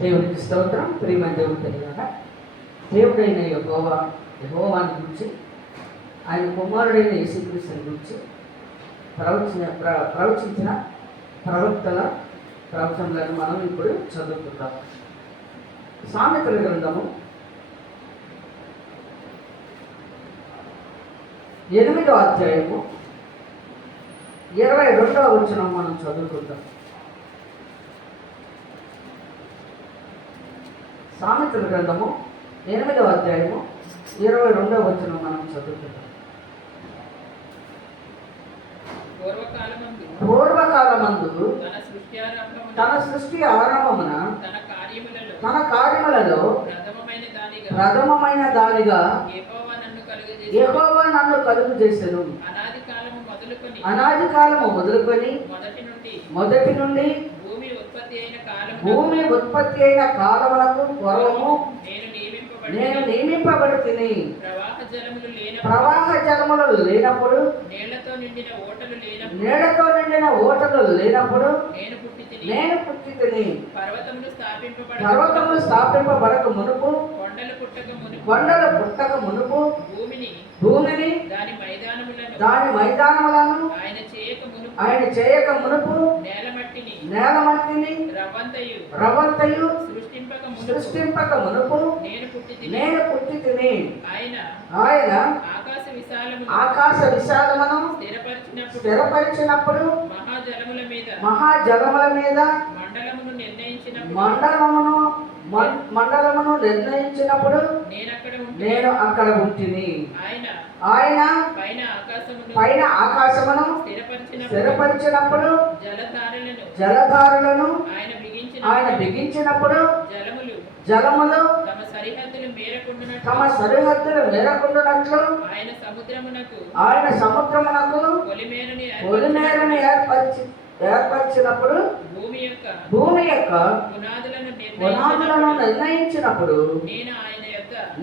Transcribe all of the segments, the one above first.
దేవునికి స్తోత్రం. ప్రియమైన దేవుని పిల్లలారా, దేవుడైన యెహోవాని గురించి, ఆయన కుమారుడైన యేసుక్రీస్తుని గురించి ప్రవచించిన ప్రవక్తల ప్రవచనలను మనం ఇప్పుడు చదువుకుందాం. సామెతల గ్రంథము 8వ అధ్యాయము 22వ వచనం మనం చదువుకుందాం. సామెతల గ్రంథము 8వ అధ్యాయము 22వ వచనం మనం చదువుకుందాం. పూర్వకాలమందు తన సృష్టి ఆరంభమున తన కార్యములలో ప్రథమమైన దానిగా యెహోవా నన్ను కలుగు చేసెను. అనాది కాలము మొదలుకొని మొదటి నుండి భూమి ఉత్పత్తి అయిన కాలమునకు పూర్వము నేను నియమింపబడితిని. ప్రవాహ జలములు లేనప్పుడు, నీళ్లతో నిండిన ఓటలు లేనప్పుడు నేను పుట్టితిని. పర్వతములు స్థాపింపబడక మునుపు, కొండలు పుట్టక మునుపు, భూమిని దాని మైదానములను ఆయన చేయక మునుపు, నేలమట్టిని రవ్వంతయు సృష్టింపక మునుపు నేను పుట్టితిని. ఆయన ఆకాశ విశాలమును స్థిరపరిచినప్పుడు, మహాజలముల మీద మండలమును నిర్ణయించినప్పుడు నేను అక్కడ ఉంటిని. ఆయన పైన ఆకాశమును స్థిరపరిచినప్పుడు, జలధారులను ఆయన బిగించినప్పుడు, జలములు తమ సరిహద్దులు మేరకుండునట్లు ఆయన సముద్రమునకు పొలిమేరను ఏర్పరిచినప్పుడు, భూమి యొక్క పునాదులను నిర్ణయించినప్పుడు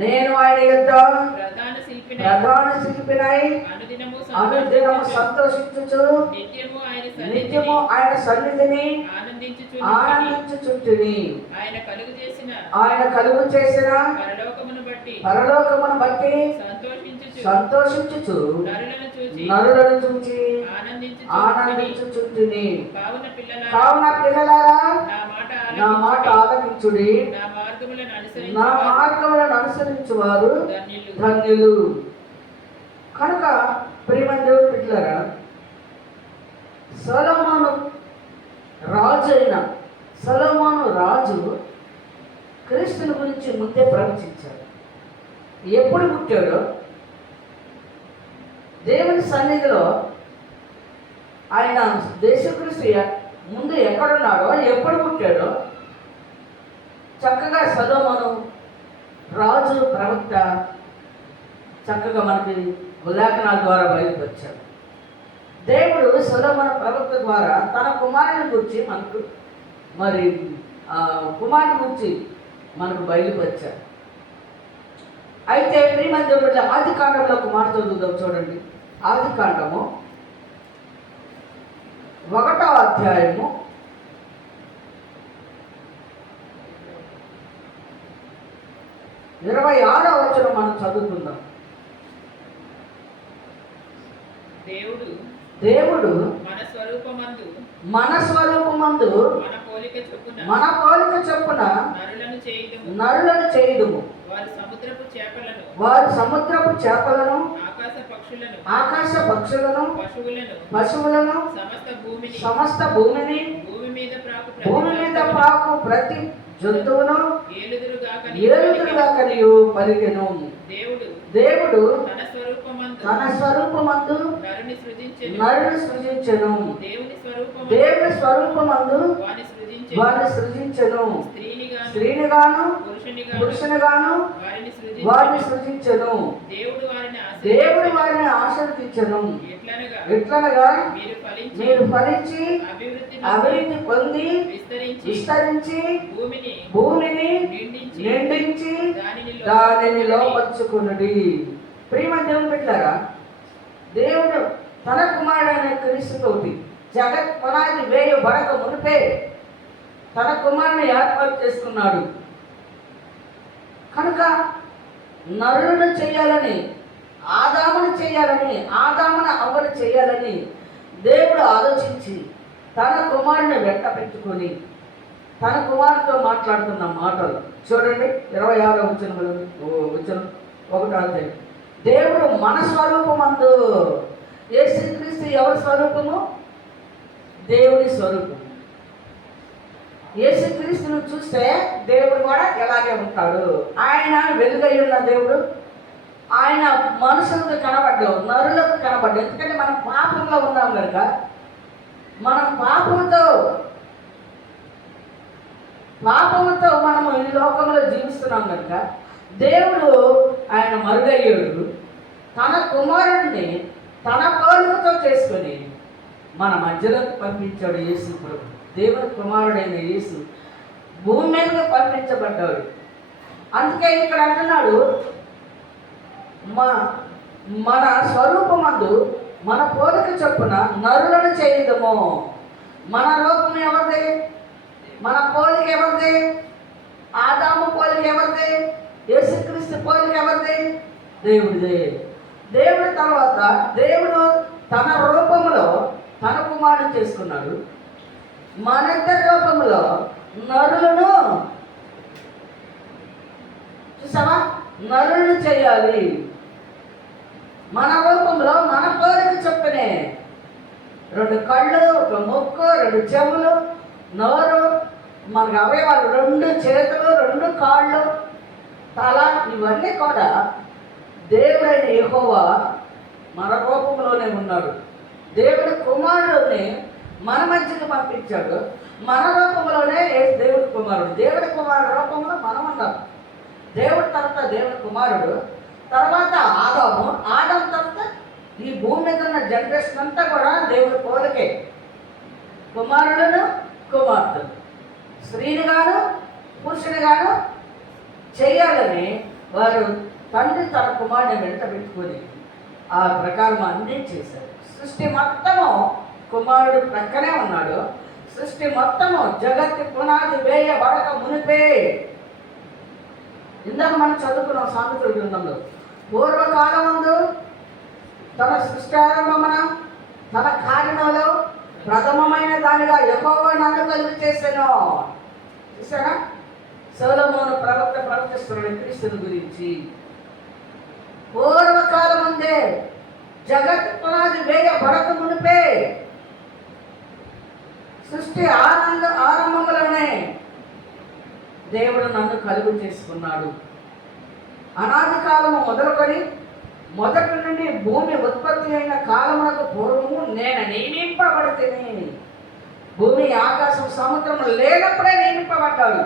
నేను ఆయన యొద్ద ప్రధాన శిల్పినై అనుదినము సంతోషించుచు నిత్యము ఆయన సన్నిధిని ఆనందించుచుంటిని. ఆయన కలుగు చేసిన పరలోకమును బట్టి సంతోషించుచు నరులను చూచి ఆనందించుచుంటిని. కావున పిల్లలారా, నా మాట ఆలకించుడి. నా మార్గములను అనుసరించువారు ధన్యులు. కనుక ప్రియమైన దేవుని బిడ్డలారా, సొలొమోను రాజు క్రీస్తుని గురించి ముందే ప్రవచించాడు. ఎప్పుడు పుట్టాడో, దేవుని సన్నిధిలో ఆయన యేసుక్రీస్తు ముందు ఎక్కడున్నాడో, ఎప్పుడు పుట్టాడో చక్కగా సొలొమోను రాజు ప్రవక్త చక్కగా మనకి లేఖనాల ద్వారా బయలుపరిచాడు. దేవుడు సొలొమోను ప్రవక్త ద్వారా తన కుమారుని గురించి మనకు బయలుపరిచాడు. అయితే ప్రియమైన దేవుని ఆది కాండంలో ఒక మాట చదువుదాం. చూడండి, ఆది కాండము 1వ అధ్యాయము 26వ వచనం మనం చదువుకుందాం. దేవుడు మన స్వరూపమందు మన పోలిక చొప్పున నరులను చేయుదుము. వారు సముద్రపు చేపలను ఆకాశ పక్షులను పశువులను సమస్త భూమిని భూమి మీద ప్రాకు ప్రతి జంతువును ఏలుదురుగా కలియు పలికెను. దేవుడు తన స్వరూపమందు నరుని సృజించెను. దేవుని స్వరూపమందు వారిని సృజించెను. స్త్రీనిగాను పురుషునిగాను వారిని సృజించెను. దేవుడు వారిని ఆశీర్వదించెను. ఎట్లనగా మీరు ఫలించి అభివృద్ధి పొంది విస్తరించి భూమిని నిండించి దానిని లోపరుచుకునుడి. ప్రియమైన దేవుని బిడ్డలారా, దేవుడు తన కుమారుడైన క్రీస్తుతోటి జగత్ పునాది వేయబడక మునిపే తన కుమారుని ఏర్పాటు చేసుకున్నాడు కనుక నరులను చేయాలని, ఆదామును చేయాలని, ఆదామును అవ్వను చేయాలని దేవుడు ఆలోచించి తన కుమారుని వెంట పెట్టుకొని తన కుమారుతో మాట్లాడుతున్న మాటలు చూడండి. 26వ వచనం 1వ అధ్యాయం. దేవుడు మన స్వరూపమందు, యేసుక్రీస్తు ఎవరి స్వరూపము? దేవుడి స్వరూపం. యేసుక్రీస్తును చూస్తే దేవుడు కూడా ఎలాగే ఉంటాడు. ఆయన వెలుగై ఉన్న దేవుడు. ఆయన మనుషులకు కనబడ్డాడు, నరులకు కనబడ్డాడు. ఎందుకంటే మనం పాపంలో ఉన్నాం కనుక, మనం పాపంతో మనము ఈ లోకంలో జీవిస్తున్నాం కనుక దేవుడు ఆయన మరుగయ్యాడు. తన కుమారుడిని తన పోలికతో చేసుకొని మన మధ్యలోకి పంపించాడు. యేసు ప్రభు, దేవుని కుమారుడైన యేసు భూమి మీదకి పంపించబడ్డాడు. అందుకే ఇక్కడ అంటున్నాడు, మన స్వరూపమందు మన పోలిక చొప్పున నరులను చేయదము. మన రూపం ఎవరిది? మన పోలిక ఎవరిది? ఆదాము పోలిక ఎవరిది? యేసుక్రీస్తు పోలిక ఎవరిది? దేవుడిదే. దేవుడి తర్వాత దేవుడు తన రూపంలో తన కుమారుడు చేసుకున్నాడు. మనిద్దరి రూపంలో నరులను చూసావా, నరులను చేయాలి. మన రూపంలో మన పోలిక చొప్పునే 2 కళ్ళు, 1 ముక్కు, 2 చెవులు, నోరు, మనకు అవయవాలు, 2 చేతులు, 2 కాళ్ళు, తల, ఇవన్నీ కూడా దేవుడైన యెహోవా మన రూపంలోనే ఉన్నాడు. దేవుడి కుమారుడిని మన మధ్యకి పంపించాడు. మన రూపంలోనే దేవుడి కుమారుడు. దేవుడి కుమారుడు రూపంలో మనం ఉన్నాం. దేవుడి తర్వాత దేవుడి కుమారుడు, తర్వాత ఆదాము, ఆదాము తర్వాత ఈ భూమి మీద ఉన్న జనరేషన్ అంతా కూడా దేవుడి పోలికే. కుమారులను, కుమార్తెలు, స్త్రీనిగాను పురుషునిగాను చేయాలని వారు తండ్రి తన కుమారుని వెంట పెట్టుకొని ఆ ప్రకారం అన్నీ చేశారు. సృష్టి మొత్తము కుమారుడు ప్రక్కనే ఉన్నాడు. సృష్టి మొత్తము జగత్తు పునాది వేయబడక మునిపే, ఇందాక మనం చదువుకున్నాం సామెతల గ్రంథంలో, పూర్వకాలమందు తన సృష్టి ఆరంభమున తన కార్యములో ప్రథమమైన దానిగా యెహోవా నన్ను కలుగు చేశాను. చూసారా, సొలొమోను ప్రవక్త ప్రవచిస్తున్నాడు క్రీస్తుని గురించి. పూర్వకాలముందే జగత్ పునాది వేయబడక మునిపే, సృష్టి ఆరంభంలోనే దేవుడు నన్ను కలుగు చేసుకున్నాడు. అనాది కాలము మొదలుకొని మొదటి నుండి భూమి ఉత్పత్తి అయిన కాలమునకు పూర్వము నేను నియమింపబడితిని. భూమి, ఆకాశం, సముద్రం లేనప్పుడే నియమింపబడ్డాడు.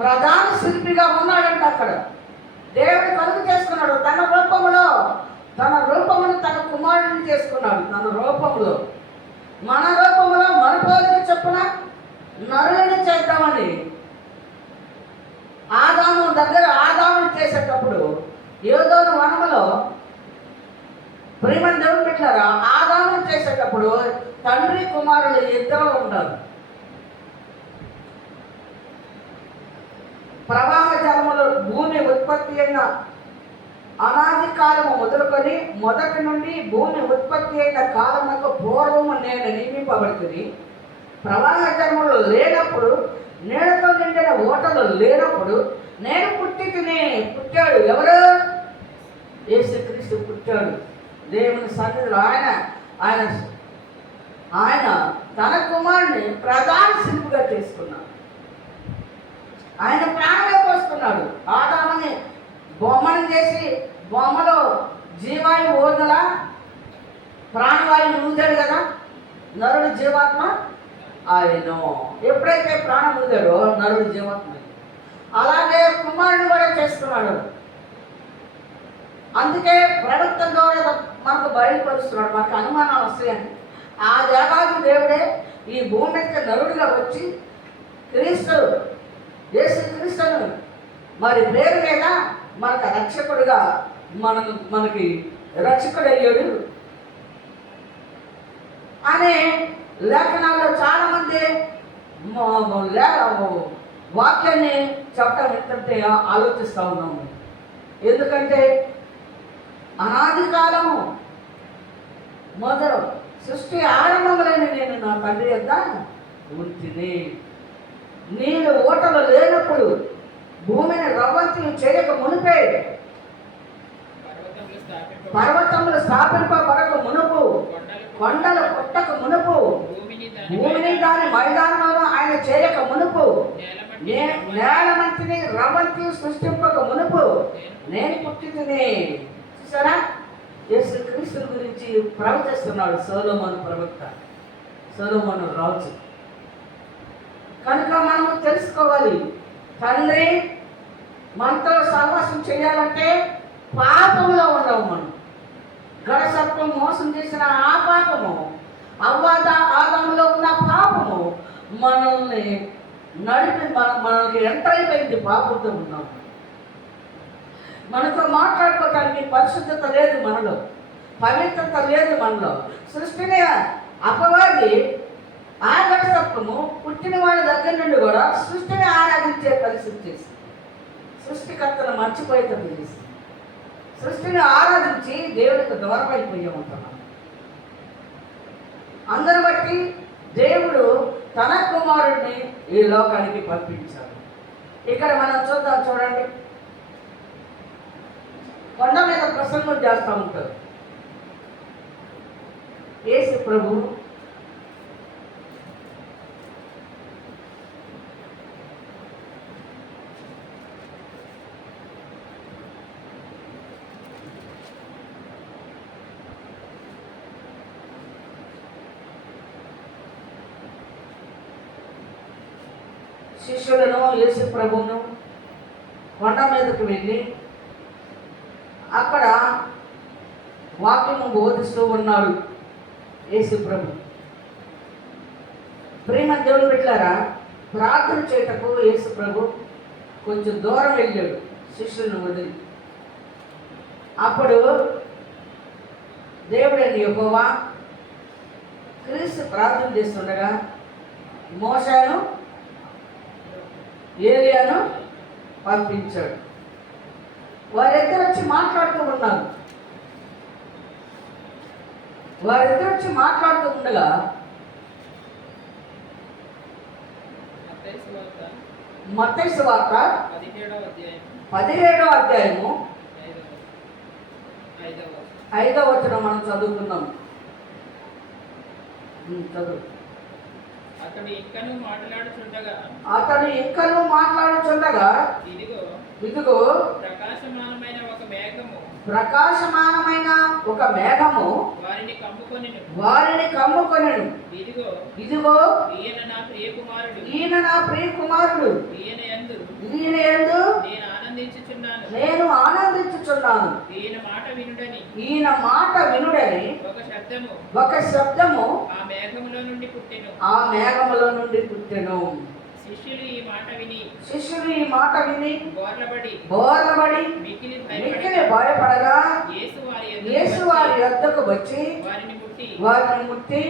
ప్రధాన శిల్పిగా ఉన్నాడంట అక్కడ. దేవుడు కలుగు చేసుకున్నాడు తన రూపములో. తన రూపమును తన కుమారుడిని చేసుకున్నాడు. తన రూపంలో, మన రూపంలో మన పోలిక చొప్పున నరులను చేద్దామని ఆదాము దగ్గర ఆదాముని చేసేటప్పుడు యోదోను వనములో ప్రియమైన దేవుని బిడ్డలారా, ఆదాముని చేసేటప్పుడు తండ్రి కుమారులు ఇద్దరు ఉంటారు. ప్రవాహ జలములు భూమి ఉత్పత్తి అయిన అనాది కాలము మొదలుకొని మొదటి నుండి భూమి ఉత్పత్తి అయిన కాలమునకు పూర్వము నేను నియమింపబడుతుంది. ప్రవాహ జలములు లేనప్పుడు, నీళ్ళతో నిండిన ఓటలు లేనప్పుడు నేను పుట్టాడు. ఎవరు? యేసుక్రీస్తు పుట్టాడు. దేవుని సన్నిధిలో ఆయన తన కుమారుని ప్రధాన శిల్పిగా చేసుకున్నాడు. ఆయన ప్రాణమే పోసుకున్నాడు. ఆదాముని బొమ్మను చేసి బొమ్మలో జీవాయువు ఊదల ప్రాణవాయువుని ఊదాడు కదా నరుడు జీవాత్మ. ఆయన ఎప్పుడైతే ప్రాణం ఊదాడో నరుడు జీవాత్మ. అలాగే కుమారుడు కూడా చేసుకున్నాడు. అందుకే ప్రభుత్వం ద్వారా మనకు బయలుపరుస్తున్నాడు. మనకు అనుమానాలు వస్తాయని ఆ దేవాది దేవుడే ఈ భూమి మీద నరుడుగా వచ్చి క్రీస్తు, యేసుక్రీస్తును మరి పేరు మీద మనకు రక్షకుడుగా మనకి రక్షకుడు అయ్యాడు అనే లేఖనాల్లో చాలామంది వాక్యాన్ని చెప్పడం ఏంటంటే ఆలోచిస్తూ ఉన్నాము. ఎందుకంటే అనాది కాలము మొదలు సృష్టి ఆరంభములైన నేను నా తండ్రి యొద్ద ఉంటిని. నీళ్ళు ఓటలు లేనప్పుడు భూమిని రవ్వంతి చేయక మునిపే పర్వతములు స్థాపింపబడక మునుపు కొండలు పుట్టక మునుపు భూమిని దాని మైదానంలో ఆయన చేయక మునుపు నేల మంటిని రవ్వంతి సృష్టింపక మునుపు నేను పుట్టితిని. చూసారా, యేసు క్రీస్తు గురించి ప్రవచిస్తున్నాడు సొలొమోను ప్రవక్త, సొలొమోను రాజు. కనుక మనము తెలుసుకోవాలి, తండ్రి మనతో సహవాసం చేయాలంటే పాపంలో ఉండవు. మనం గడసర్పం మోసం చేసిన ఆ పాపము, ఆదాములో ఉన్న పాపము మనల్ని నడిపి మనకి ఎంటర్ అయిపోయింది. పాపంతో ఉన్నాము. మనతో మాట్లాడుకోవటానికి పరిశుద్ధత లేదు మనలో, పవిత్రత లేదు మనలో. సృష్టిని అపవాది ఆ గడసర్పము పుట్టిన వాళ్ళ దగ్గర నుండి కూడా సృష్టిని ఆరాధించే పరిస్థితి చేసి సృష్టికర్తను మర్చిపోయేటట్టు చేసి సృష్టిని ఆరాధించి దేవుడికి దూరం అయిపోయి ఉంటున్నాం. అందరు బట్టి దేవుడు తన కుమారుడిని ఈ లోకానికి పంపించాడు. ఇక్కడ మనం చూద్దాం, చూడండి, కొండ మీద ప్రసంగం చేస్తూ ఉంటారు యేసు ప్రభు. శిష్యులను యేసు ప్రభువును కొండ మీదకు వెళ్ళి అక్కడ వాక్యము బోధిస్తూ ఉన్నాడు యేసు ప్రభు. ప్రేమ దేవుని బిడ్డలారా, ప్రార్థన చేయటకు యేసు ప్రభు కొంచెం దూరం వెళ్ళాడు శిష్యులను వదిలి. అప్పుడు దేవుడైన యెహోవా క్రీస్తు ప్రార్థన చేస్తుండగా మోషేను ఏలియాను పంపించాడు. వారిద్దరు వచ్చి మాట్లాడుతూ ఉన్నారు. వారిద్దరు వచ్చి మాట్లాడుతూ ఉండగా మత్తయి సువార్త 17వ అధ్యాయము 5వ వచనం మనం చదువుకున్నాం. చదువు. అతడు ఇంకను మాట్లాడుచుండగా ఇదిగో ప్రకాశమానమైన ఒక మేఘము వారిని కమ్ముకొనెను. ఇదిగో ఈయన నా ప్రియ కుమారుడు, ఈయన యందు నేను ఆనందించుచున్నాను. ఈయన మాట వినుడని ఒక శబ్దము ఆ మేఘములో నుండి పుట్టెను. శిష్యులు ఈ మాట విని బోర్లబడి మిక్కిలి భయపడగా యేసు వారి యొద్దకు వచ్చి వారిని ముట్టి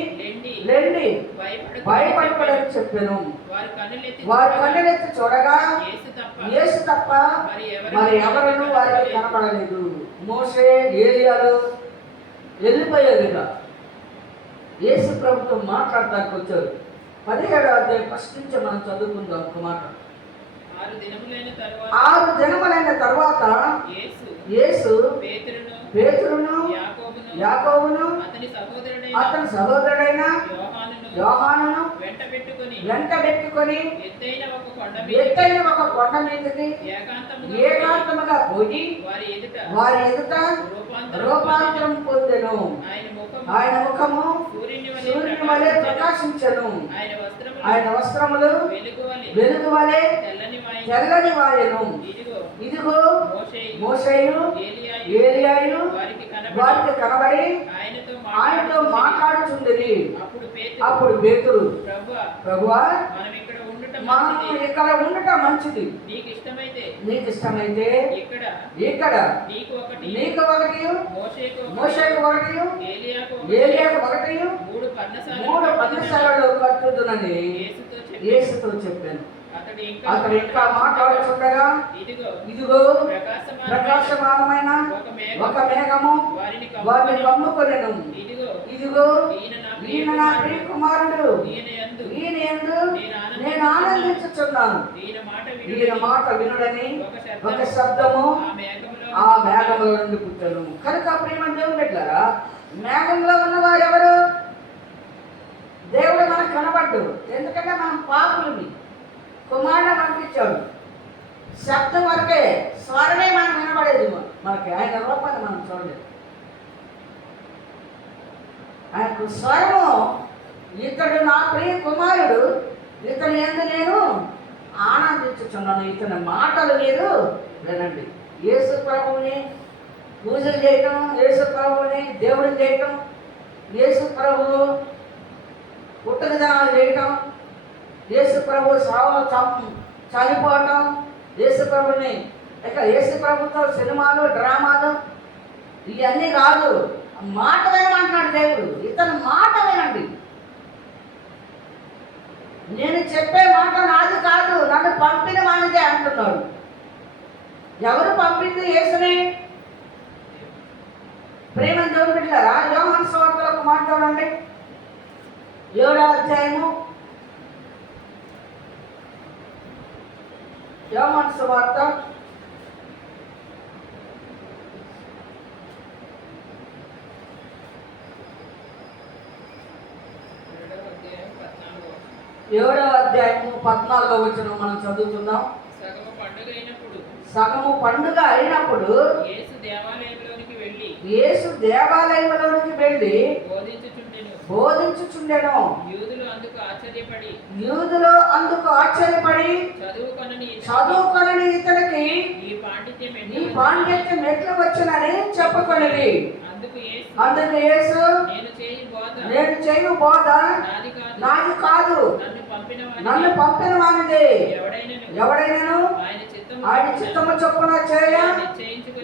లెండి భయపడని చెప్పెను. వారు కన్నులెత్తి చూడగా యేసు తప్ప మరి ఎవరూ వారికి కనబడలేదు. మోషే ఏలియాలు వెళ్ళిపోయేదిగా యేసు ప్రభుత్వం మాట్లాడటానికి వచ్చారు. 17వ అధ్యాయం ఫస్ట్ నుంచి మనం చదువుకుందాం ఒక మాట. 6 దినములైన తర్వాత యేసు పేతురును యాకోబును అతని సహోదరుడైన యోహానును వెంట పెట్టుకొని ఎత్తైన ఒక కొండ మీదకి ఏకాంతముగా పోయి వారి ఎదుట రూపాంతరం పొందెను. ఆయన ముఖము సూర్యుని వలె ప్రకాశించెను. ఆయన వస్త్రములు వెలుగు వలె తెల్లని వాయెను. ఇదిగో మోషేయు ఏలియాయు వారికి కనబడి ఆయనతో మాట్లాడుచుండిరి. అప్పుడు పేతురు, ప్రభువా, మనం ఇక్కడ ఉండటం మంచిది. నీకు ఇష్టమైతే ఇక్కడ నీకు ఒకటి, మోషేకు ఒకటి, ఏలియాకు ఒకటి 3 పర్ణశాలలు కట్టుదునని యేసుతో చెప్పాను. అతడు అతడు ఇంకా మాట్లాడుతుండగా ఇదిగో ఇదిగో ప్రకాశమానమైన ఒక మేఘము వారిని కమ్ముకొనెను. ఇదిగో ఈయన నా ప్రియ కుమారుడు, ఈయన యందు నేను ఆనందించుచున్నాను. ఈయన మాట వినుడని ఒక శబ్దము ఆ మేఘంలో నుండి పుట్టెను. కనుక ప్రియమైన దేవుని బిడ్డలారా, మేఘంలో ఉన్నవారు ఎవరు? దేవుడు మనకు కనబడ్డు. ఎందుకంటే మనం పాపులని కుమారుడు పంపించాడు. శబ్దం వరకే, స్వరమే మనం వినబడేది. మనకి ఆయన రూపాన్ని మనం చూడలేదు. ఆయనకు స్వరము, ఇతడు నా ప్రియ కుమారుడు, ఇతని యందు నేను ఆనందించుచున్నాను, ఇతని మాటలు మీరు వినండి. యేసు ప్రభువుని పూజలు చేయటం, యేసు ప్రభువుని దేవుడిని చేయటం, యేసు ప్రభువు పుట్టకదనాలు చేయటం, యేసు ప్రభు చనిపోవటం, యేసు ప్రభుని ఇక యేసు ప్రభుతో సినిమాలు డ్రామాలు ఇవన్నీ కాదు. మాట వినమంటున్నాడు దేవుడు. ఇతను మాట వినండి. నేను చెప్పే మాట నాది కాదు, నన్ను పంపిన వానిదే అంటున్నాడు. ఎవరు పంపింది? యేసునే. ప్రేమ దేవుడు బిడ్డలారా, యోహాను సువార్తలో ఒక మాట చూడండి, 7వ అధ్యాయము. యోహాను సువార్త 7వ అధ్యాయము 14వ వచనం మనం చదువుకుందాం. సగము పండుగ అయినప్పుడు యేసు దేవాలయంలోనికి వెళ్ళి బోధించుచుండెను. యూదులు అందుకు ఆశ్చర్యపడి చదువుకొనని ఇతనికి ఈ పాండిత్యం ఎట్లు వచ్చునని చెప్పుకొనిరి. అందుకు యేసు, నేను చేయు బోధ నాది కాదు, నన్ను పంపిన వానిదే. ఎవడైనను ఆయన చిత్తము చొప్పున చేయ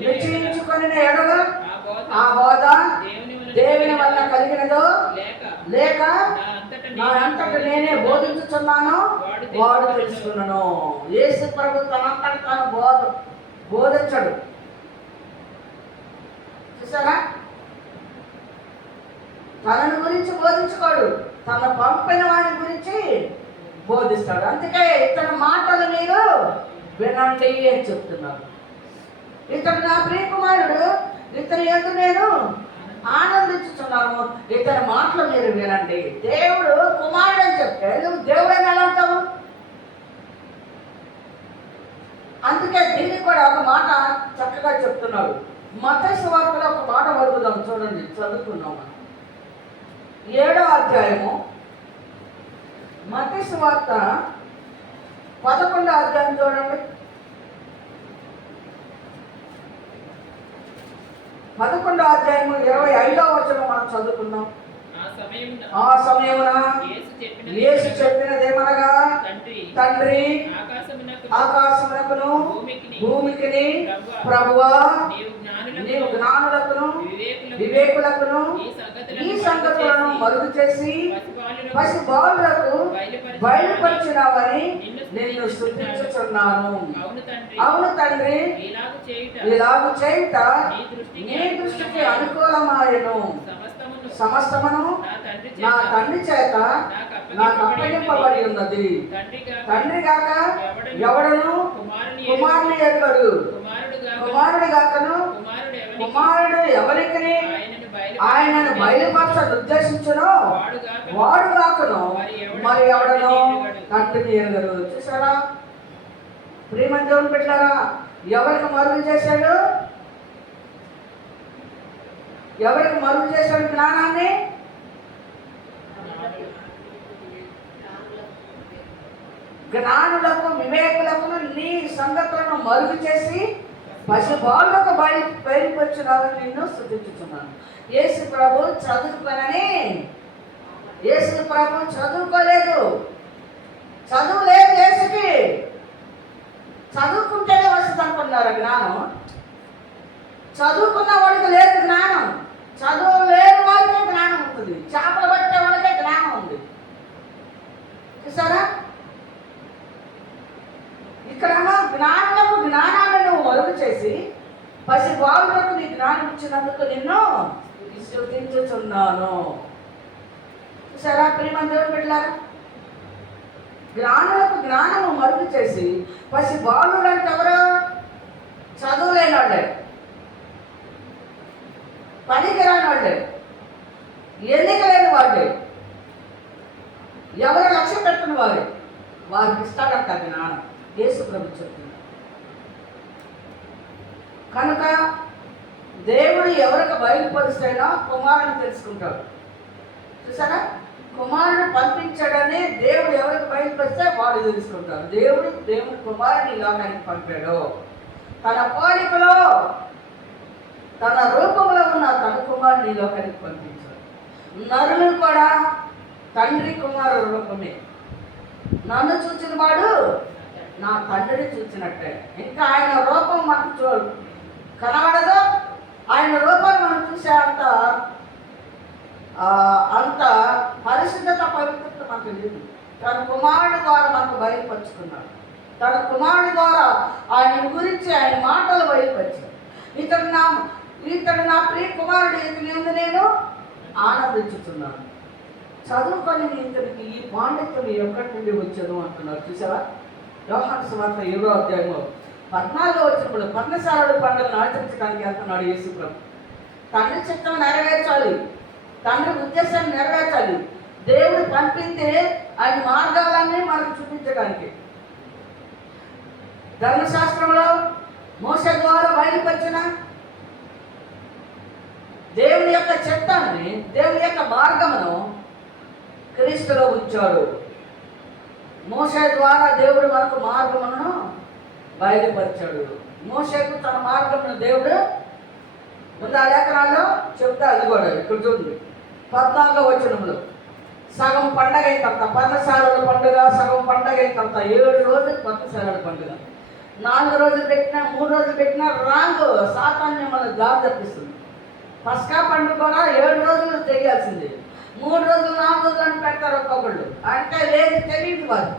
నిశ్చయించుకొని ఎడల ఆ బోధ దేవుని వల్ల కలిగినదో లేక నా అంతట నేనే బోధించుచున్నాను వాడు తెలుసుకున్నాను. యేసు ప్రభు తనంతట తాను బోధించడు. చూసారా? తనను గురించి బోధించుకోడు, తన పంపిన వాడి గురించి బోధిస్తాడు. అందుకే ఇతని మాటలు మీరు వినండి అని చెప్తున్నారు. ఇతడు నా ప్రియ కుమారుడు, ఇతని యందు నేను ఆనందించుతున్నాను, ఇతని మాటలు మీరు వినండి. దేవుడు కుమారుడు అని చెప్తే నువ్వు దేవుడని ఎలా అంటావు? అందుకే దీనికి కూడా ఒక మాట చక్కగా చెప్తున్నాడు. మత్తయి సువార్తలో ఒక మాట వదులుదాం, చూడండి, చదువుకున్నాం. 7వ అధ్యాయము మత్తయి సువార్త 11వ అధ్యాయం చూడండి. 11వ అధ్యాయము 25వ వచనం మనం చదువుకుందాం. ఆ సమయమున యేసు చెప్పినదేమనగా, తండ్రి ఆకాశమునకును భూమికిని ప్రభువా, నీవు జ్ఞానులకును వివేకులకును ఈ సంగతులను మరుగు చేసి పసిబాలులకు బయలుపరిచినావని నిన్ను స్తుతించుచున్నాను. అవును తండ్రి, ఇలాగు చేయుట నీ దృష్టికి అనుకూలమాయెను. సమస్తమును నా తండ్రి చేత నాకు అప్పగింపబడి ఉన్నది. తండ్రి గాక ఎవడను కుమారుని ఎరుగడు, కుమారుడు గాకను కుమారుడు ఎవరికి ఆయనను బయలుపరచ ఉద్దేశించునో వాడు గాకను మరి ఎవడనో తండ్రిని ఎరుగడు. చూసారా ప్రియమైన దేవుని బిడ్డలారా, ఎవరికి మరుగు చేశాడు? ఎవరికి మరుగు చేశాడు జ్ఞానాన్ని? జ్ఞానులకు వివేకులకు నీ సంగతులను మరుగు చేసి పసిబాలులకు బయలుపరిచినావని నిన్ను స్తుతించుచున్నాను. యేసు ప్రభు చదువుకోనని, యేసు ప్రభు చదువుకోలేదు, చదువు లేదు యేసుకి. చదువుకుంటేనే వస్తుంది అనుకున్నారు జ్ఞానం. చదువుకున్న వాడికి లేదు జ్ఞానం, చదువు లేని వాడికే జ్ఞానం ఉంటుంది. చేపలు పట్టే వాళ్ళకే జ్ఞానం ఉంది. చూసారా? జ్ఞానులకు జ్ఞానాన్ని నువ్వు మరుగు చేసి పసి బాలులకు నీ జ్ఞానం ఇచ్చినందుకు నిన్ను స్తుతించుచున్నాను. చూసారా ప్రియమైన దేవుని బిడ్డలారా, జ్ఞానులకు జ్ఞానము మరుగు చేసి పసి బాలులు అంటే ఎవరు? చదువు లేని వాళ్ళే, పనికి రాని వాళ్ళే, ఎన్నిక లేని వాళ్ళే, ఎవరు లక్ష్యం పెట్టుకున్న వారే, వారికి ఇస్తాడంట జ్ఞానం. యేసు ప్రభు చెప్తున్నారు. కనుక దేవుడు ఎవరికి బయలుపరుస్తాడో కుమారుని తెలుసుకుంటాడు. చూసారా, కుమారుడు పంపించాడని దేవుడు ఎవరికి బయలుపరిస్తే వాడు తెలుసుకుంటాడు. దేవుడు కుమారుని ఈ లోకానికి పంపాడు. తన పోలికలో తన రూపంలో ఉన్న తన కుమారుని ఈ లోకానికి పంపించాడు. నరులు కూడా తండ్రి కుమారుడు రూపమే. నన్ను చూచిన వాడు నా తండ్రిని చూసినట్టే. ఇంకా ఆయన రూపం మనకు కనబడదు. ఆయన రూపాన్ని మనం చూసే అంత పరిశుద్ధత పవిత్రత మనకు లేదు. తన కుమారుడి ద్వారా మనకు బయలుపరుచుకున్నాడు. తన కుమారుడి ద్వారా ఆయన గురించి ఆయన మాటలు బయలుపరిచాడు. ఇతడు నా ప్రియ కుమారుడు, ఇతని యందు నేను ఆనందించుతున్నాను. చదువుకొని ఇతనికి ఈ పాండిత్యం ఎక్కడి నుండి వచ్చాను అంటున్నారు. చూసావా, యోహాను సువార్త 7వ అధ్యాయంలో 14 వచ్చినప్పుడు పర్ణశాలల పండుగను ఆచరించడానికి వెళ్తున్నాడు యేసు ప్రభు. తండ్రి చిత్తం నెరవేర్చాలి, తండ్రి ఉద్దేశాన్ని నెరవేర్చాలి. దేవుడు పంపితే ఆయన మార్గాలన్నీ మనకు చూపించడానికి. ధర్మశాస్త్రంలో మోసే ద్వారా బయలుపరిచిన దేవుని యొక్క చిత్తాన్ని, దేవుని యొక్క మార్గమును క్రీస్తులో ఉంచాడు. మోసే ద్వారా దేవుడు మనకు మార్గమును బయలుపరిచాడు. మోసేకు తన మార్గమును దేవుడు ముందు ఆ లేఖనాల్లో చెప్తా. అది కూడా ఇక్కడ చూడండి 14వ వచనంలో సగం పండగ అయిన తర్వాత పర్ణశాలల పండుగ, సగం పండగ అయిన తర్వాత 7 రోజులు పర్ణశాలల పండుగ. 4 రోజులు పెట్టినా 3 రోజులు పెట్టినా రాంగు సాతాన్ని మనల్ని దారి తప్పిస్తుంది. పస్కా పండుగ కూడా 7 రోజులు చేయాల్సిందే. 3 రోజులు 4 రోజులు అని పెడతారు ఒక్కొక్కళ్ళు. అంటే లేదు, తెలియదు వారు.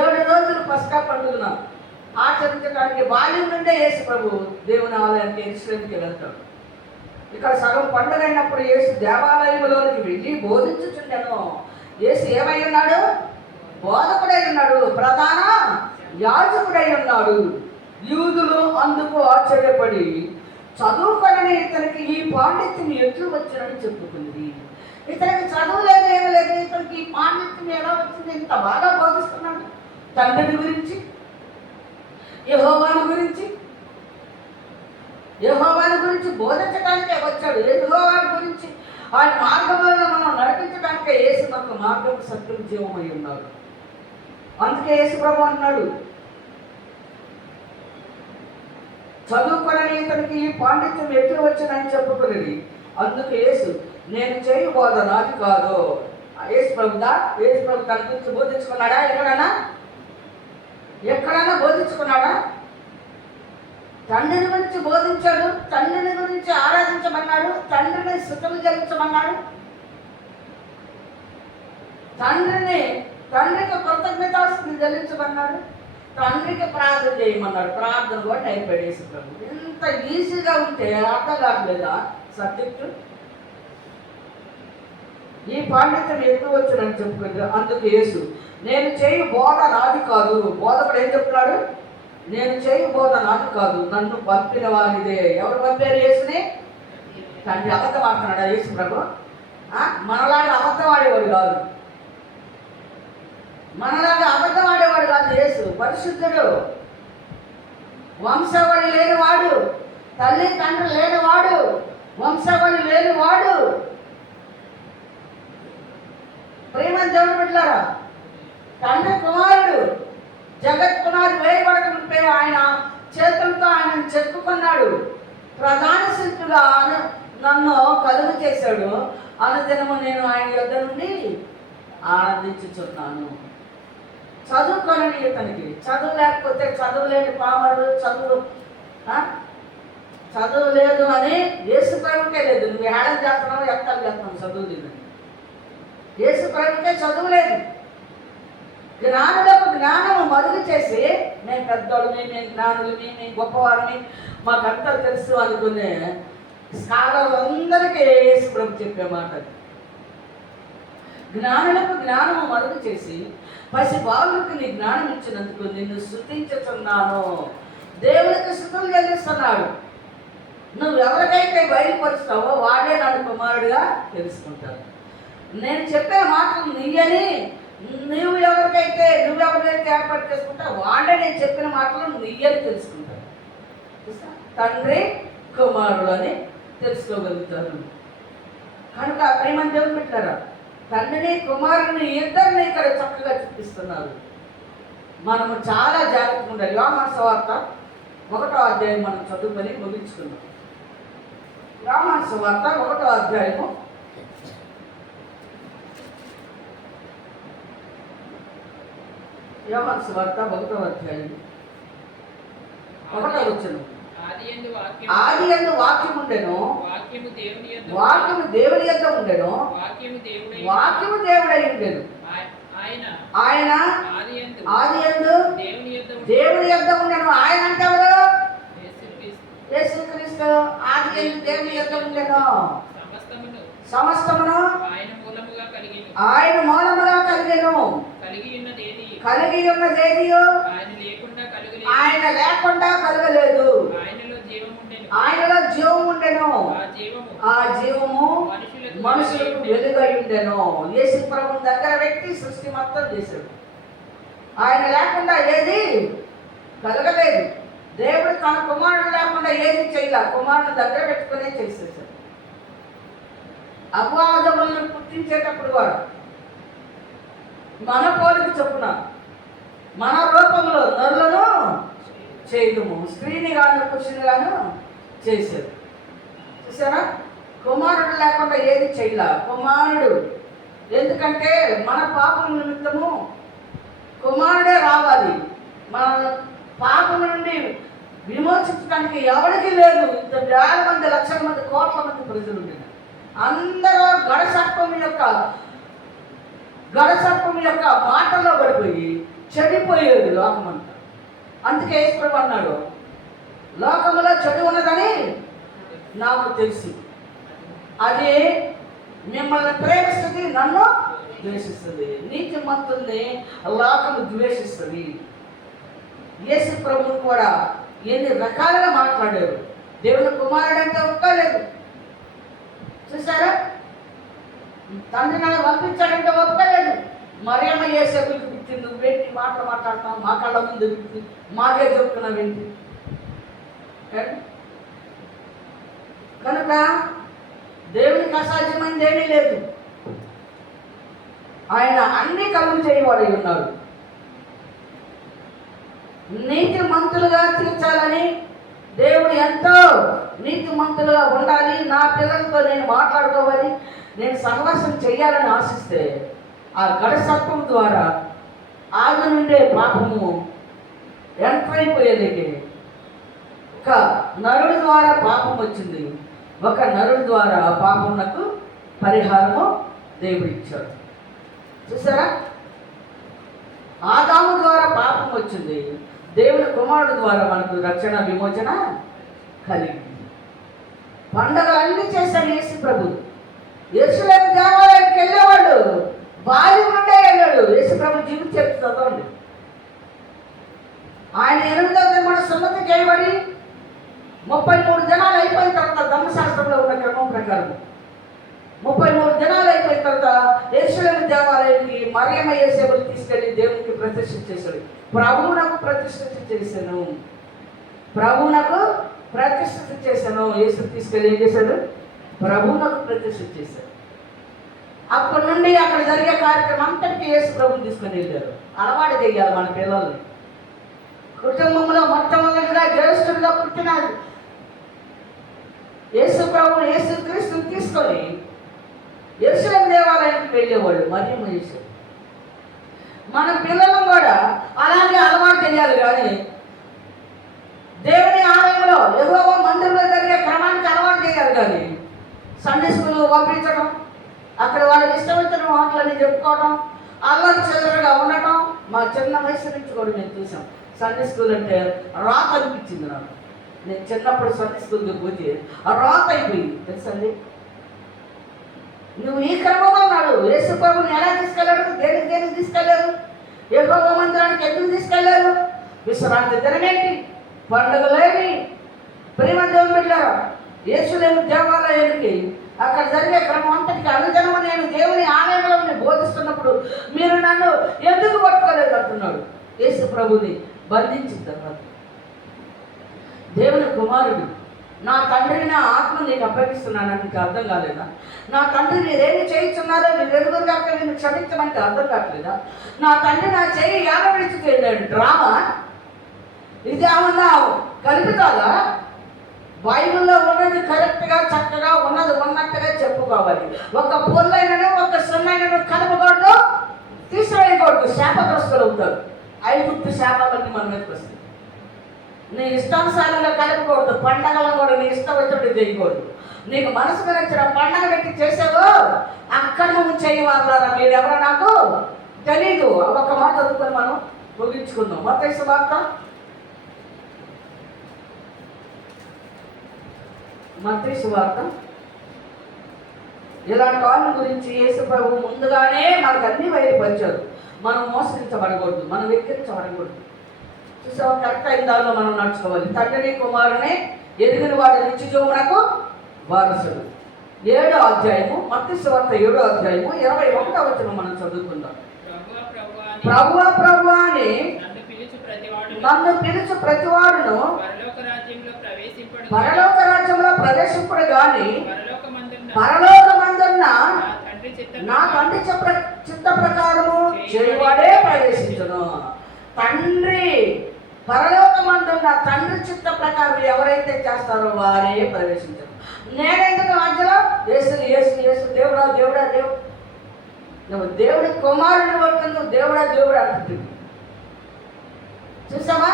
7 రోజులు పస్కా పండుగను ఆచరించడానికి బాల్యం నుండే యేసు ప్రభు దేవుని ఆలయానికి యెరూషలేముకి వెళ్తాడు. ఇక్కడ సగం పండుగ అయినప్పుడు యేసు దేవాలయంలోనికి వెళ్ళి బోధించుచుండెను. యేసు ఏమై ఉన్నాడు? బోధకుడై ఉన్నాడు, ప్రధాన యాజకుడై ఉన్నాడు. యూదులు అందుకు ఆశ్చర్యపడి చదువుకొని ఇతనికి ఈ పాండిత్యం ఎట్లు వచ్చినని చెప్పుకుంది. ఇతనికి చదువు లేదు, ఏమి లేదు, ఇతనికి ఈ పాండిత్యం ఎలా వచ్చింది? ఇంత బాగా బోధిస్తున్నాడు తండ్రిని గురించి, యెహోవాను గురించి బోధించడానికే వచ్చాడు. యెహోవాను గురించి ఆయన మార్గంలో మనం నడిపించడానికే యేసు మనకు మార్గం, సత్యం, జీవమై ఉన్నాడు. అందుకే యేసు ప్రభు అన్నాడు, చదువుకొని ఇతనికి ఈ పాండిత్యం ఎట్లు వచ్చినని చెప్పుకునేది. అందుకు యేసు, నేను చేయు బోధ నాది కాదు. యేసు ప్రభు తన గురించి బోధించుకున్నాడా? ఎక్కడైనా బోధించుకున్నాడా? తండ్రిని గురించి బోధించాడు, తండ్రిని గురించి ఆరాధించమన్నాడు, తండ్రిని స్తుతులు చెల్లించమన్నాడు, తండ్రికి కృతజ్ఞతాస్తుతులు చెల్లించమన్నాడు, తండ్రికి ప్రార్థన చేయమన్నాడు. ప్రార్థన కూడా అయిపోయాడు యేసు ప్రభు. ఇంత ఈజీగా ఉంటే అర్థం కావట్లేదా సబ్జెక్టు? ఈ పాండిత్యం ఎక్కువ వచ్చునని చెప్పుకుంది. అందుకు యేసు, నేను చేయు బోధ నాది కాదు. బోధకుడు ఏం చెప్తున్నాడు? నేను చేయు బోధ నాది కాదు, నన్ను పంపిన వారిదే. ఎవరు పంపారు యేసుని? తండ్రి. అబద్ధం ఆడుతున్నాడా యేసు ప్రభు? మనలాగా అబద్ధం ఆడేవాడు కాదు. యేసు పరిశుద్ధుడు, వంశావళి లేనివాడు, తల్లి తండ్రి లేనివాడు, వంశావళి లేనివాడు. ప్రేమని దేవుని బిడ్డలారా, తండ్రి కుమారుడు జగత్ కుమారుడు వేయబడక మునిపే ఆయన చేతులతో ఆయన చెక్కుకున్నాడు. ప్రధాన శిల్పిగా నన్ను కలుగు చేశాడు. అనుదినము నేను ఆయన యొద్ద నుండి ఆనందించుచున్నాను. చదువుకోనని ఇతనికి చదువు లేకపోతే, చదువు లేని పామరుడు, చదువు లేదు అని యేసు ప్రభుకే లేదు. నువ్వు ఏడం చేస్తున్నావు, ఎక్కలు చేస్తున్నావు చదువు లేదు. యేసు ప్రభుకే చదువు లేదు. జ్ఞానులకు జ్ఞానము మరుగు చేసి మేము పెద్దోళ్ళని, మేము జ్ఞానులని, మేము గొప్పవారిని, మాకంతా తెలుసు అనుకునే స్కాలర్లందరికీ యేసు ప్రభు చెప్పే మాట. జ్ఞానులకు జ్ఞానము మరుగు చేసి పసి బాలులకు నీ జ్ఞానం ఇచ్చినందుకు నిన్ను స్తుతించుచున్నాను. దేవునికి స్తుతులు చెల్లిస్తున్నాడు. నువ్వు ఎవరికైతే బయలుపరుస్తావో వాడే నన్ను కుమారుడిగా తెలుసుకుంటావు. నేను చెప్పే మాటలు నీయని నువ్వెవరికైతే ఏర్పాటు చేసుకుంటావు వాడే నేను చెప్పిన మాటలు నీయని తెలుసుకుంటావు. తండ్రి కుమారుడు అని తెలుసుకోగలుగుతారు. కనుక ప్రేమని దేవుని పెట్టారా, తండ్రిని కుమారుని ఇద్దరిని ఇక్కడ చక్కగా చూపిస్తున్నారు. మనము చాలా జాగ్రత్తగా ఉండాలి. యోహాను సువార్త 1వ అధ్యాయం మనం చదువుకొని ముగించుకున్నాం. యోహాను సువార్త 1వ అధ్యాయము 1వ అధ్యాయం 1వ వచనం. ఆది యందు వాక్యము ఉండెను, వాక్యము దేవుని యొద్ద ఉండెను, వాక్యము దేవుడై ఉండెను. ఆయన ఆది యందు దేవుని యొద్ద ఉండెను. ఆయన అంటే ఎవరు? యేసుక్రీస్తు. ఆది యందు దేవుని యొద్ద ఉండెను, సమస్తమును ఆయన మూలముగా కలిగెను. కలిగి ఉన్నదేదియో ఆయన లేకుండా కలగలేదు. ఆయనలో జీవం ఉండెను, ఆ జీవము మనుషులకు వెలుగై ఉండెను. యేసు ప్రభువు దగ్గర వ్యక్తి సృష్టి మొత్తం చేశాడు. ఆయన లేకుండా ఏది కలగలేదు. దేవుడు తన కుమారుడు లేకుండా ఏది చేయలే. కుమారుడు దగ్గర పెట్టుకునే చేసేసాడు. అపవాదములను పుట్టించేటప్పుడు కూడా మన పోలిక చొప్పున మన రూపంలో నరులను చేయడము, స్త్రీని గాను పురుషుని గాను చేశారు. చూసారా, కుమారుడు లేకుండా ఏది చేయలే. కుమారుడు ఎందుకంటే మన పాపం నిమిత్తము కుమారుడే రావాలి. మన పాపం నుండి విమోచించడానికి ఎవరికి లేదు. ఇంత వేల మంది, లక్షల మంది, కోట్ల మంది ప్రజలు ఉండేది. అందరూ గడసర్పం యొక్క మాటల్లో పడిపోయి చెడిపోయేది లోకమంతా. అందుకే యేసు అన్నాడు, లోకంలో చెడు ఉన్నదని నాకు తెలుసు, అది మిమ్మల్ని ప్రేమిస్తుంది, నన్ను ద్వేషిస్తుంది. నీతిమంతుల్ని లోకము ద్వేషిస్తుంది. యేసు ప్రభువు కూడా ఎన్ని రకాలుగా మాట్లాడారు. దేవుని కుమారుడు అంటే ఒప్పుకోలేదు. చూసారా, తండ్రి నన్ను పంపించాడంటే ఒప్పుకోలేదు. మరియమ్మ యేసేపుకి పిచ్చి, నువ్వేంటి మాటలు మాట్లాడుతున్నావు, మా కళ్ళ ముందు పిచ్చి, మాకే చెప్తున్నావేంటి? కనుక దేవునికి అసాధ్యమైనది ఏమీ లేదు. ఆయన అన్ని కలుగు చేయవాడై ఉన్నాడు. నీతి మంతులుగా తీర్చాలని దేవుడు ఎంతో నీతిమంతులుగా ఉండాలి. నా పిల్లలతో నేను మాట్లాడుకోవాలి, నేను సహవాసం చేయాలని ఆశిస్తే ఆ గడసత్వం ద్వారా ఆది నుండే పాపము ఎంటర్ అయిపోయేది. ఒక నరుడి ద్వారా పాపం వచ్చింది. ఒక నరుడి ద్వారా పాపమునకు పరిహారము దేవుడు ఇచ్చాడు. చూసారా, ఆదాము ద్వారా పాపం వచ్చింది. దేవుని కుమారుడు ద్వారా మనకు రక్షణ, విమోచన కలిగింది. పండగలన్నీ చేశాడు యేసు ప్రభు. యెరూషలేము దేవాలయానికి వెళ్ళేవాడు, బాల్యం నుండే వెళ్ళాడు. యేసు ప్రభు జీవిత చరిత్ర చదవండి. ఆయన 8వ దినమున సున్నతి చేయబడి 33 దినాలు అయిపోయిన తర్వాత, ధర్మశాస్త్రంలో ఉన్న క్రమం ప్రకారం 33 దినాలు అయిపోయిన తర్వాత యెరూషలేము దేవాలయానికి మరియమ్మ యేసేపులు తీసుకెళ్ళి దేవునికి ప్రతిష్ఠ చేశాడు. ప్రభువునకు ప్రతిష్ఠ చేశాను. యేసు తీసుకెళ్ళి ఏం చేశాడు? ప్రభువునకు ప్రతిష్ఠ చేశాడు. అప్పటి నుండి అక్కడ జరిగే కార్యక్రమం అంతటికీ యేసు ప్రభుని తీసుకొని వెళ్ళారు. అలవాటు చేయాలి మన పిల్లల్ని. కుటుంబంలో మొట్టమొదటిగా జ్యేష్ఠుడిగా పుట్టిన యేసు ప్రభువు, యేసు క్రీస్తుని తీసుకొని యెరూషలేము దేవాలయానికి వెళ్ళేవాళ్ళు మరియమ్మ యేసేపు. మన పిల్లలను కూడా అలాగే అలవాటు చేయాలి. కానీ దేవుని ఆలయంలో, యెహోవా మందిరంలో జరిగే క్రమానికి అలవాటు చేయాలి. కానీ సండే స్కూల్ పంపించడం, అక్కడ వాళ్ళకి ఇష్టం వచ్చిన మాటలని చెప్పుకోవడం, అల్లరి చిల్లరగా ఉండటం, మా చిన్న వయసు నుంచి కూడా మేము చూసాం. సండే స్కూల్ అంటే రాత అనిపించింది నాకు. నేను చిన్నప్పుడు సండే స్కూల్కి పోతే రాత అయిపోయింది తెలుసండి. నువ్వు ఈ క్రమంలో ఉన్నాడు. యేసు ప్రభువుని ఎలా తీసుకెళ్ళాడు? దేనికి తీసుకెళ్ళారు? యెహోవా మందిరానికి ఎందుకు తీసుకెళ్ళారు? విశ్రాంతి దినమేంటి, పండుగలేమి, ప్రేమ దేవుని బిడ్డలారా, యేసులేని దేవాలయానికి అక్కడ జరిగే క్రమం అంతటికి అనుజనము నేను దేవుని ఆలయంలో బోధిస్తున్నప్పుడు మీరు నన్ను ఎందుకు పట్టుకోలేదు అంటున్నాడు. యేసు ప్రభుని బంధించిన తర్వాత దేవుని కుమారుడు, నా తండ్రిని నా ఆత్మ నీకు అప్పగిస్తున్నానని నీకు అర్థం కాలేదా? నా తండ్రి మీరేమి చేయించున్నారో మీరు ఎరుగురు కాక నేను క్షమించమంటే అర్థం కావట్లేదా? నా తండ్రి నా చేయి యాగవిడిచి చేయలేడు డ్రామా ఇది ఏమన్నా కలుపుతాదా? బైబిల్లో ఉన్నది కరెక్ట్గా చక్కగా ఉన్నది ఉన్నట్టుగా చెప్పుకోవాలి. ఒక పొల్లైనను ఒక సున్నైనను కలపకూడదు, తీసివేయకూడదు. శాపగ్రస్తులు అవుతారు. ఐగుప్తు శాపాలన్నీ మన మీదకి వస్తాయి. నీ ఇష్టానుసారంగా కలపకూడదు. పండగలను కూడా నీ ఇష్టం వచ్చినట్టు చేయకూడదు. నీకు మనసుకు నచ్చిన పండగ పెట్టి చేసావో అక్రమము చేయవాళ్ళారా మీరెవరో నాకు తెలీదు. ఒక మాట చదువుకొని మనం ముగించుకుందాం. మత్తయి సువార్త ఇలాంటి వాళ్ళ గురించి యేసు ప్రభువు ముందుగానే మనకు అన్ని బయలుపరిచారు. మనం మోసగించబడకూడదు, మనం వెక్కిరించబడకూడదు. చూసావా? కరెక్ట్ అయిన దానిలో మనం నడుచుకోవాలి. తండ్రిని కుమారుని ఎదిగిన వాడి నిత్యజీవమునకు వారసుడు. 7వ అధ్యాయము మత్తయి సువార్త 7వ అధ్యాయము 21వ వచనం మనం చదువుకుందాం. ప్రభువా ప్రభువా అని నన్ను పిలుచు ప్రతివాడును పరలోక రాజ్యంలో ప్రవేశింపుడు గాని పరలోకమందున్న నా తండ్రి చిత్త ప్రకారము చేయువాడే ప్రవేశించును. తండ్రి పరలోకమందున్న తండ్రి చిత్త ప్రకారం ఎవరైతే చేస్తారో వారే ప్రవేశించరు. నేనెందుకు మధ్యలో యేసు యేసు యేసు దేవుడా దేవుడా దేవుడు, నువ్వు దేవుడి కుమారుని పడుతుంది, నువ్వు దేవుడా దేవుడా అంటుంది. చూసావా?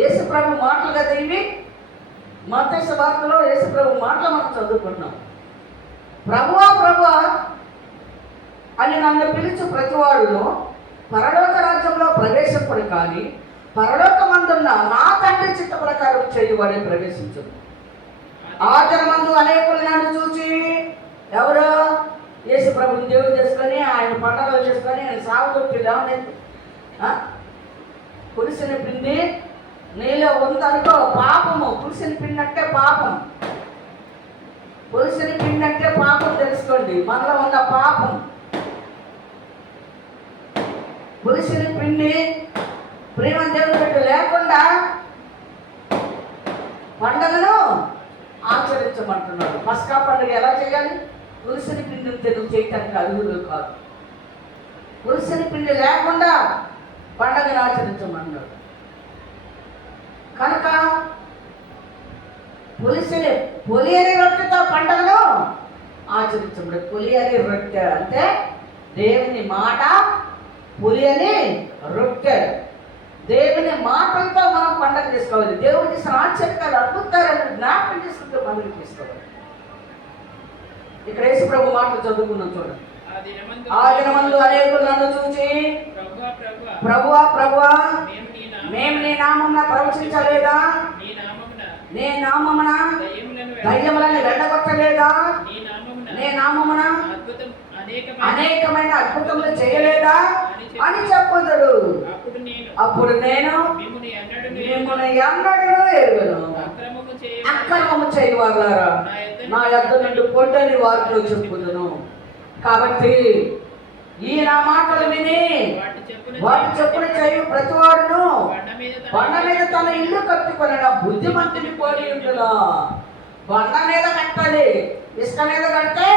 యేసు ప్రభు మాటలు కదా ఇవి. మత్తయి సువార్తలో యేసు ప్రభు మాటలు మనం చదువుకుంటున్నాం. ప్రభువా ప్రభువా అని నన్ను పిలుచు ప్రతివాడును పరలోక రాజ్యంలో ప్రవేశింపడు కానీ పరలోకమందున్న నా తండ్రి చిత్త ప్రకారం చేయువాడే ప్రవేశించదు. ఆచరమందు అనేకులు నన్ను చూచి, ఎవరు? యేసు ప్రభుని దేవుడు చేసుకొని ఆయన పండుగలు చేసుకొని ఆయన సాగుతూ లేవలేదు. పులిసిన పిండి నీలో ఉందనుకో పాపము. పులిసిన పిండి అంటే పాపం. పులిసిన పిండి అంటే పాపం తెలుసుకోండి. మనలో ఉన్న పాపం పులిసిన పిండి ప్రేమ దేవుడు లేకుండా పండుగను ఆచరించమంటున్నాడు. పస్కా పండుగ ఎలా చేయాలి? పులిసిన పిండి ఉంటే నువ్వు చేయటానికి అర్హులు కాదు. పులిసిన పిండి లేకుండా పండుగను ఆచరించమన్నాడు. కనుక పులియని రొట్టెతో పండుగను ఆచరించబడు. పులియని రొట్టె అంటే దేవుని మాట, పులియని రొట్టె దేవుని మాటలతో మనం పండుగ చేసుకోవాలి. దేవుడు చేసిన ఆశ్చర్యకాలు అద్భుతాలను జ్ఞాపకం చేసుకుంటూ పండుగ తీసుకోవాలి. ఇక్కడ యేసు ప్రభు మాటలు చదువుకున్నాం చూడండి. ఆ దినమందు అనేకులు నన్ను చూచి, ప్రభువా ప్రభువా మేము నీ నామమున ప్రవచించలేదా? నీ నామమున దయ్యములను వెళ్ళగొట్టలేదా? నీ నామమున అనేకమైన అద్భుతములు చేయలేదా అని చెప్పుదురు. అప్పుడు నేను మిమ్మల్ని ఎన్నడూ ఎరుగను. అక్రమము చేయవాళ్ళారా నా యొద్ద నుండి పొందని వారితో చెప్పుదును. కాబట్టి ఈ నా మాటలు విని వాటి చెప్పులు చేయు ప్రతివాడును బండ మీద తన ఇల్లు కట్టుకుని బుద్ధిమంతుని పోలి ఉండును. బండ మీద కట్టాలి. ఇసుక మీద కడితే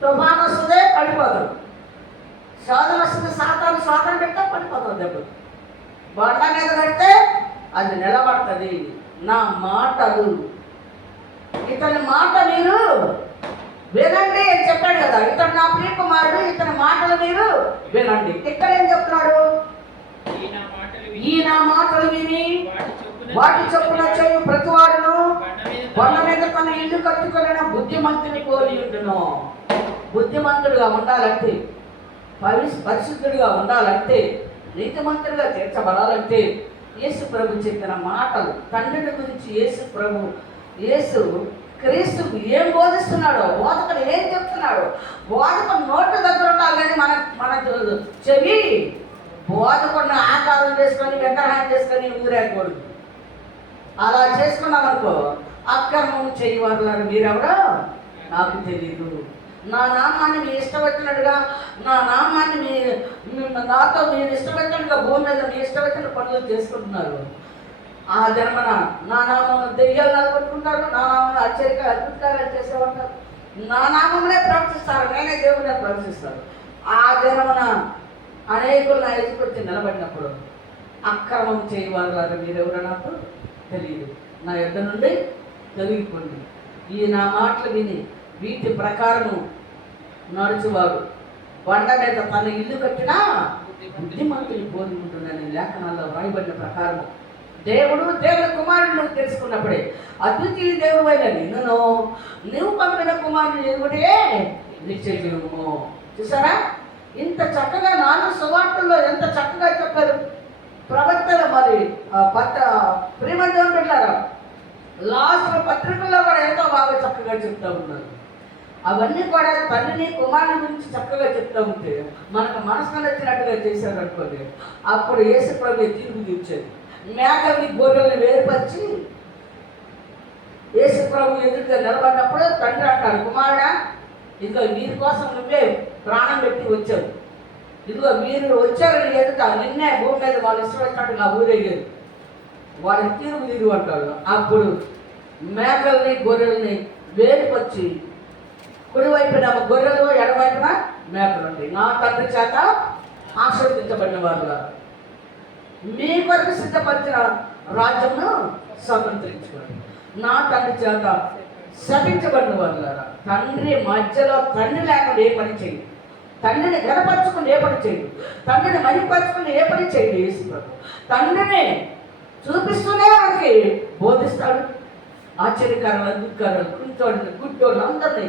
తుఫాను వస్తుంది, పడిపోతాడు. శోధన వస్తుంది, సాతాను పెట్టా పడిపోతుంది దెబ్బలు. బండ మీద కడితే అది నిలబడుతుంది. నా మాటలు, ఇతని మాట మీరు వినండి అని చెప్పాడు కదా. ఇతడు నా ప్రియ కుమారుడు, ఇతని మాటలు మీరు వినండి. ఇక్కడ ఏం చెప్తున్నాడు? ఈ నా మాటలు విని వాటి చొప్పున చేయు ప్రతివాడును బండ మీద తన ఇల్లు కట్టుకుని బుద్ధిమంతుని పోలి ఉండును. బుద్ధిమంతుడుగా ఉండాలంటే పరిశుద్ధుడిగా ఉండాలంటే, నీతిమంతుడిగా తీర్చబడాలంటే యేసు ప్రభు చెప్పిన మాటలు, తండ్రిని గురించి యేసు క్రీస్తు ఏం బోధిస్తున్నాడో, బోధకుడు ఏం చెప్తున్నాడో, బోధకుడు నోటి దగ్గర ఉండాలి కానీ మన చెవి బోధకుడిని ఆకారం చేసుకొని విగ్రహం చేసుకొని ఊరేకూడదు. అలా చేసుకున్నామనుకో, అక్రమం చేయవారు మీరెవరో నాకు తెలీదు. నా నామాన్ని మీ ఇష్టం వచ్చినట్టుగా, నా నామాన్ని నాతో మీరు ఇష్టం వచ్చినట్టుగా భూమి మీద మీ ఇష్టం వచ్చిన పనులు చేసుకుంటున్నారు. ఆ జన్మన నా నామం దెయ్యాలు నలుగుతుంటారు, నా నామం అద్భుతాలు చేసేవారు, నా నామమునే ప్రవర్తిస్తారు, నేనే దేవుడే ప్రవర్తిస్తారు. ఆ జన్మన అనేకులు నా ఎదుకొచ్చి నిలబడినప్పుడు అక్రమం చేయవారు మీరెవరో నాకు తెలియదు, నా యొద్ద నుండి తొలగిపోండి. ఈ నా మాటలు విని వీటి ప్రకారము నడుచువాడు బండ మీద తన ఇల్లు కట్టినా బుద్ధిమంతులు పోలి ఉంటుందని లేఖనాల్లో వ్రాయబడిన ప్రకారము దేవుని కుమారుడు నువ్వు తెలుసుకున్నప్పుడే అద్వితీయ దేవుడు అయిన నిన్ను నువ్వు పంపిన కుమారుడు ఎదుగుటే నిత్య జీవము. చూసారా, ఇంత చక్కగా 4 సువార్తల్లో ఎంత చక్కగా చెప్పారు ప్రవక్తలు. మరి ప్రియమంతం పెట్టారా, లాస్ట్ పత్రికల్లో కూడా ఎంతో బాగా చక్కగా చెప్తూ ఉన్నారు. అవన్నీ కూడా తండ్రిని కుమారుని గురించి చక్కగా చెప్తూ ఉంటే మనకు మనసుకు నచ్చినట్టుగా చేశారు అనుకోండి, అప్పుడు యేసు ప్రభు తీర్పు తీర్చేది. మేకల్ని గొర్రెల్ని వేరుపరిచి యేసు ప్రభు ఎదురుగా నిలబడినప్పుడు తండ్రి అంటాడు, కుమారుడా ఇదిగో వీరి కోసం నువ్వే ప్రాణం పెట్టి వచ్చావు, ఇదిగో వీరు వచ్చారు నీ ఎదుట, నిన్నే భూమి మీద వాళ్ళు ఇష్టపడినట్టుగా ఊరేగారు, వాళ్ళకి తీర్పు తీరు అంటాడు. అప్పుడు మేకల్ని గొర్రెల్ని వేరుపరిచి కుడివైపున గొర్రెలు ఎడవైపున మేకలు ఉంటాయి. నా తండ్రి చేత ఆశీర్వదించబడిన వారు మీ కొరకు సిద్ధపరిచిన రాజ్యంను స్వతంత్రించుకోండి. నా తండ్రి చేత శపించబడిన వారు తండ్రి మధ్యలో తండ్రి లేకుండా ఏ పని చేయండి, తండ్రిని గనపరచుకుని ఏ పని చేయండి, తండ్రిని మహిపరచుకుని ఏ పని చేయండి. యేసు ప్రభు తండ్రిని చూపిస్తూనే మనకి బోధిస్తాడు. ఆశ్చర్యకారాలు, అద్భుతకారాలు, గుడ్డోళ్ళు అందరినీ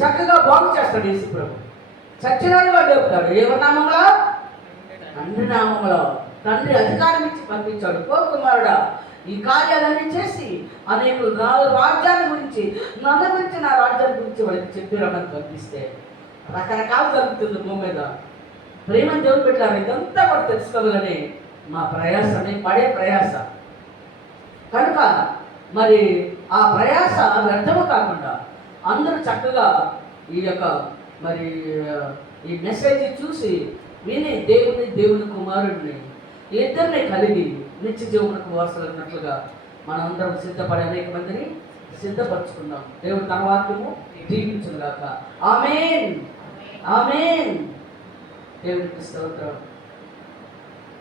చక్కగా బాగు చేస్తాడు యేసు ప్రభు. చచ్చినాడు వాడు చెప్తాడు, ఎవరి నామంలో? తండ్రి నామంలో. తండ్రి అధికారం ఇచ్చి పంపించాడు, ఓ కుమారుడా ఈ కార్యాలన్నీ చేసి అనేకులు రాజ్యాన్ని గురించి, నన్ను గురించి, నా రాజ్యాన్ని గురించి వాళ్ళకి చెప్పి రమ్మని పంపిస్తే రకరకాలు జరుగుతుంది భూమి మీద. ప్రేమని దేవుడు పెట్టారు. ఇదంతా కూడా తెలుసుకోవాలని మా ప్రయాస, నేను పడే ప్రయాస కనుక మరి ఆ ప్రయాస వ్యర్థము కాకుండా అందరూ చక్కగా ఈ యొక్క మరి ఈ మెసేజ్ చూసి విని దేవుని కుమారుడిని ఇద్దరిని కలిగి నిత్య జీవనకు వారసులన్నట్లుగా మనందరం సిద్ధపడి అనేక మందిని సిద్ధపరచుకుందాం. దేవుడు తన వాక్యము దీవించుగాక. ఆమేన్, ఆమేన్. దేవునికి స్తోత్రం.